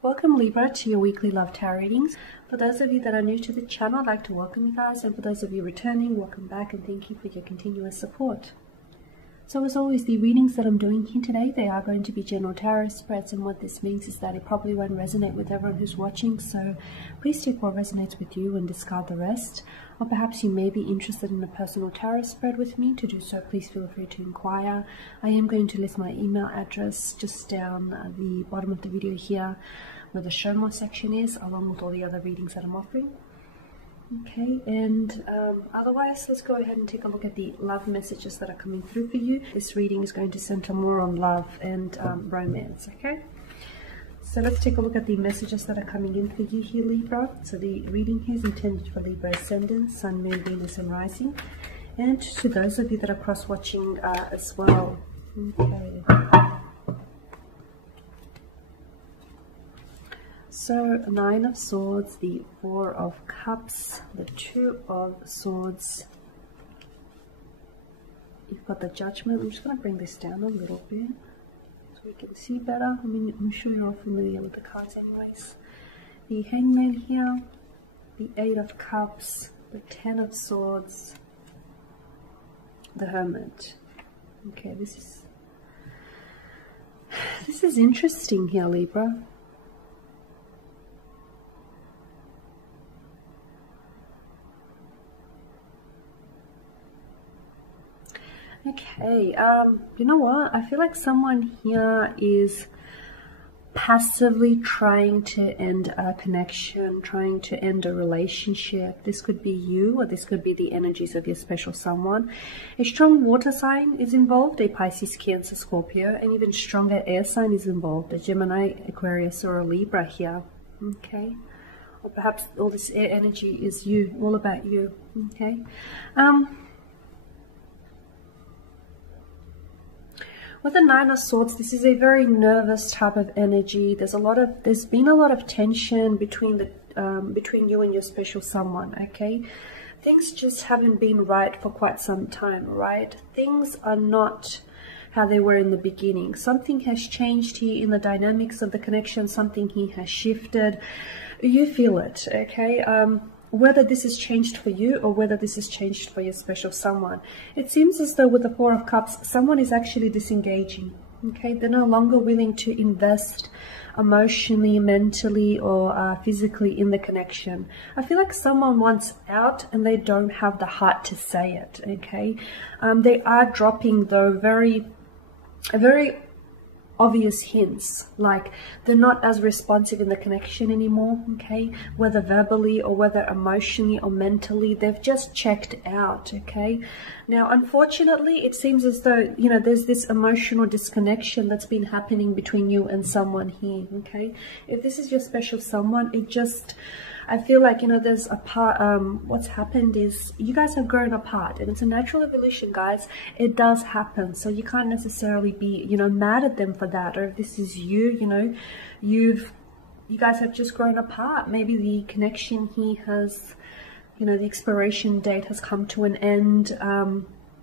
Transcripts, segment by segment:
Welcome Libra to your weekly love tarot readings. For those of you that are new to the channel, I'd like to welcome you guys, and for those of you returning, welcome back and thank you for your continuous support. So as always, the readings that I'm doing here today, they are going to be general tarot spreads, and what this means is that it probably won't resonate with everyone who's watching, so please take what resonates with you and discard the rest. Or perhaps you may be interested in a personal tarot spread with me. To do so, please feel free to inquire. I am going to list my email address just down the bottom of the video here where the show more section is, along with all the other readings that I'm offering. Okay, and otherwise, let's go ahead and take a look at the love messages that are coming through for you. This reading is going to center more on love and romance, okay? So let's take a look at the messages that are coming in for you here, Libra. So the reading here is intended for Libra Ascendant, Sun, Moon, Venus, and Rising. And to those of you that are cross-watching as well. Okay. So, Nine of Swords, the Four of Cups, the Two of Swords. You've got the Judgment. I'm just going to bring this down a little bit so we can see better. I mean, I'm sure you're all familiar with the cards anyways. The Hangman here, the Eight of Cups, the Ten of Swords, the Hermit. Okay, this is interesting here, Libra. Okay, you know what? I feel like someone here is passively trying to end a connection, trying to end a relationship. This could be you, or this could be the energies of your special someone. A strong water sign is involved, a Pisces, Cancer, Scorpio, and even stronger air sign is involved, a Gemini, Aquarius, or a Libra here. Okay, or perhaps all this air energy is you, all about you. Okay. With the Nine of Swords, this is a very nervous type of energy. There's been a lot of tension between you and your special someone, okay? Things just haven't been right for quite some time, right? Things are not how they were in the beginning. Something has changed here in the dynamics of the connection. Something here has shifted. You feel it, okay? Whether this has changed for you or whether this has changed for your special someone. It seems as though with the Four of Cups, someone is actually disengaging. Okay, they're no longer willing to invest emotionally, mentally, or physically in the connection. I feel like someone wants out and they don't have the heart to say it. Okay, they are dropping though very obvious hints, like they're not as responsive in the connection anymore, okay, whether verbally or whether emotionally or mentally. They've just checked out, okay. Now unfortunately it seems as though, you know, there's this emotional disconnection that's been happening between you and someone here, okay. If this is your special someone, I feel like, you know, there's a part, what's happened is you guys have grown apart, and it's a natural evolution, guys. It does happen. So you can't necessarily be, you know, mad at them for that. Or if this is you, you know, you guys have just grown apart. Maybe the connection here has, you know, the expiration date has come to an end.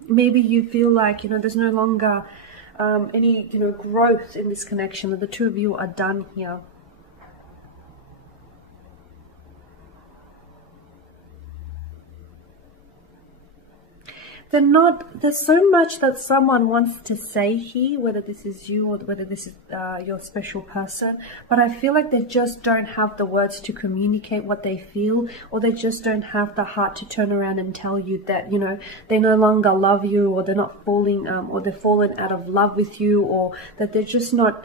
Maybe you feel like, you know, there's no longer any, you know, growth in this connection, that the two of you are done here. There's so much that someone wants to say here, whether this is you or whether this is your special person, but I feel like they just don't have the words to communicate what they feel, or they just don't have the heart to turn around and tell you that, you know, they no longer love you, or they're not falling, or they've fallen out of love with you, or that they're just not,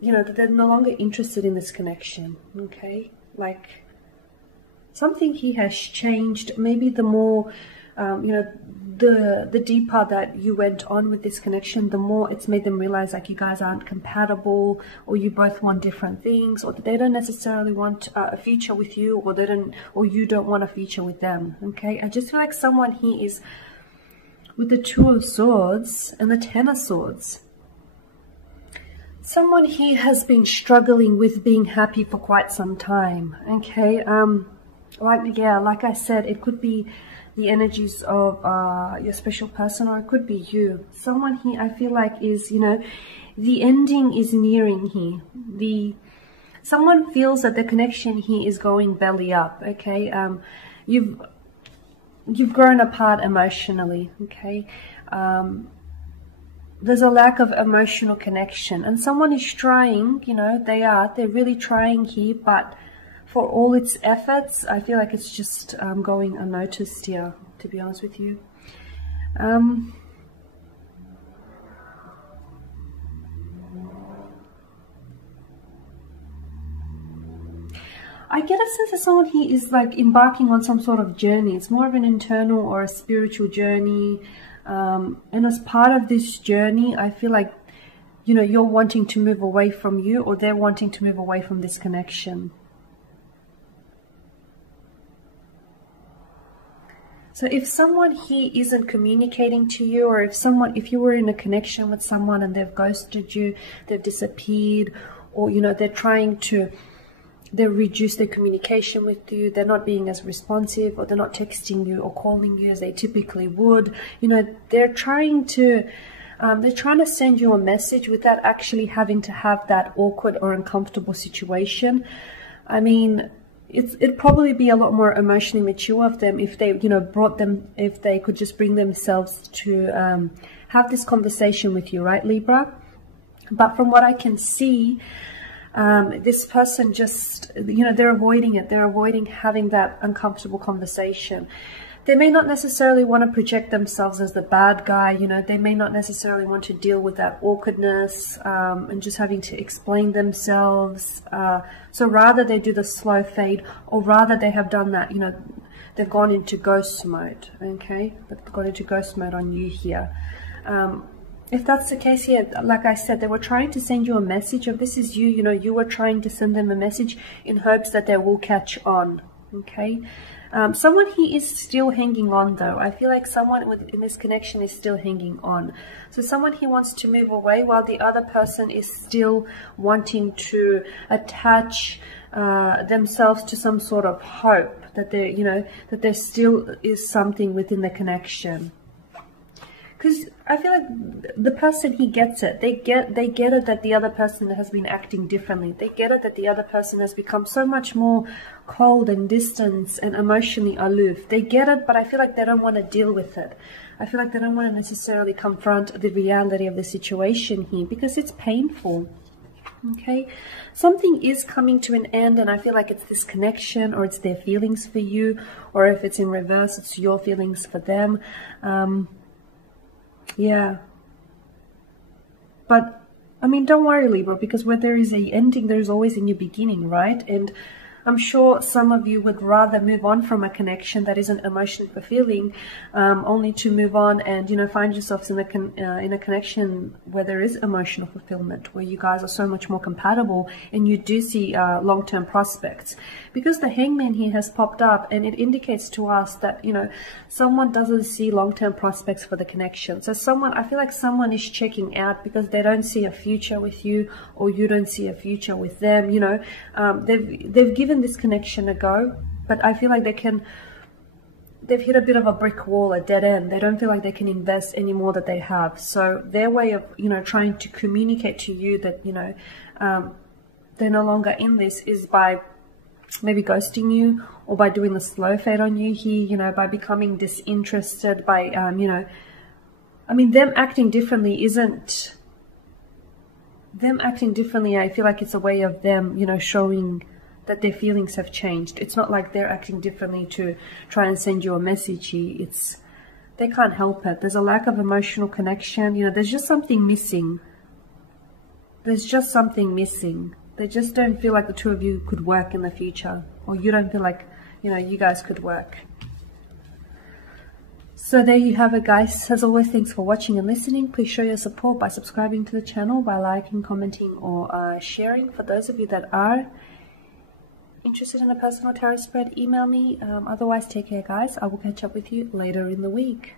you know, that they're no longer interested in this connection, okay? Like, something here has changed. Maybe the more, you know, the deeper that you went on with this connection, the more it's made them realize like you guys aren't compatible, or you both want different things, or they don't necessarily want a future with you, or you don't want a future with them. Okay, I just feel like someone here is with the Two of Swords and the Ten of Swords. Someone here has been struggling with being happy for quite some time. Okay, like I said, it could be the energies of your special person, or it could be you. Someone here I feel like is, you know, the ending is nearing here. someone feels that the connection here is going belly up, okay? You've grown apart emotionally, okay? There's a lack of emotional connection, and someone is trying, you know, they're really trying here, but for all its efforts, I feel like it's just going unnoticed here, to be honest with you. I get a sense that someone here is like embarking on some sort of journey. It's more of an internal or a spiritual journey. And as part of this journey, I feel like, you know, you're wanting to move away from you, or they're wanting to move away from this connection. So if someone here isn't communicating to you, or if you were in a connection with someone and they've ghosted you, they've disappeared, or, you know, they've reduced their communication with you, they're not being as responsive, or they're not texting you or calling you as they typically would, you know, they're trying to send you a message without actually having to have that awkward or uncomfortable situation. I mean, it'd probably be a lot more emotionally mature of them if they, you know, if they could just bring themselves to have this conversation with you, right, Libra? But from what I can see, this person just, you know, they're avoiding it. They're avoiding having that uncomfortable conversation. They may not necessarily want to project themselves as the bad guy, you know, they may not necessarily want to deal with that awkwardness and just having to explain themselves. So rather they do the slow fade, or rather they have done that, you know, they've gone into ghost mode, okay? They've gone into ghost mode on you here. If that's the case here, like I said, they were trying to send you a message of this is you, you know, you were trying to send them a message in hopes that they will catch on, okay? Someone here is still hanging on though. I feel like someone in this connection is still hanging on. So someone here wants to move away while the other person is still wanting to attach themselves to some sort of hope that there, you know, that there still is something within the connection. Because I feel like the person, he gets it. They get it that the other person has been acting differently. They get it that the other person has become so much more cold and distant and emotionally aloof. They get it, but I feel like they don't want to deal with it. I feel like they don't want to necessarily confront the reality of the situation here because it's painful. Okay, something is coming to an end, and I feel like it's this connection, or it's their feelings for you, or if it's in reverse, it's your feelings for them. Yeah, but I mean, don't worry, Libra, because where there is a ending, there's always a new beginning, right? And I'm sure some of you would rather move on from a connection that isn't emotionally fulfilling, only to move on and, you know, find yourselves in a connection where there is emotional fulfillment, where you guys are so much more compatible and you do see long-term prospects. Because the Hangman here has popped up, and it indicates to us that, you know, someone doesn't see long-term prospects for the connection. So I feel like someone is checking out because they don't see a future with you, or you don't see a future with them. You know, they've given this connection a go, but I feel like they've hit a bit of a brick wall, a dead end. They don't feel like they can invest any more that they have. So their way of, you know, trying to communicate to you that, you know, they're no longer in this is by maybe ghosting you, or by doing the slow fade on you here, you know, by becoming disinterested, by, you know, I mean, them acting differently isn't, them acting differently, I feel like it's a way of them, you know, showing that their feelings have changed. It's not like they're acting differently to try and send you a message here. It's, they can't help it. There's a lack of emotional connection, you know, there's just something missing. There's just something missing. They just don't feel like the two of you could work in the future, or you don't feel like, you know, you guys could work. So there you have it, guys. As always, thanks for watching and listening. Please show your support by subscribing to the channel, by liking, commenting, or sharing. For those of you that are interested in a personal tarot spread, email me. Otherwise, take care, guys. I will catch up with you later in the week.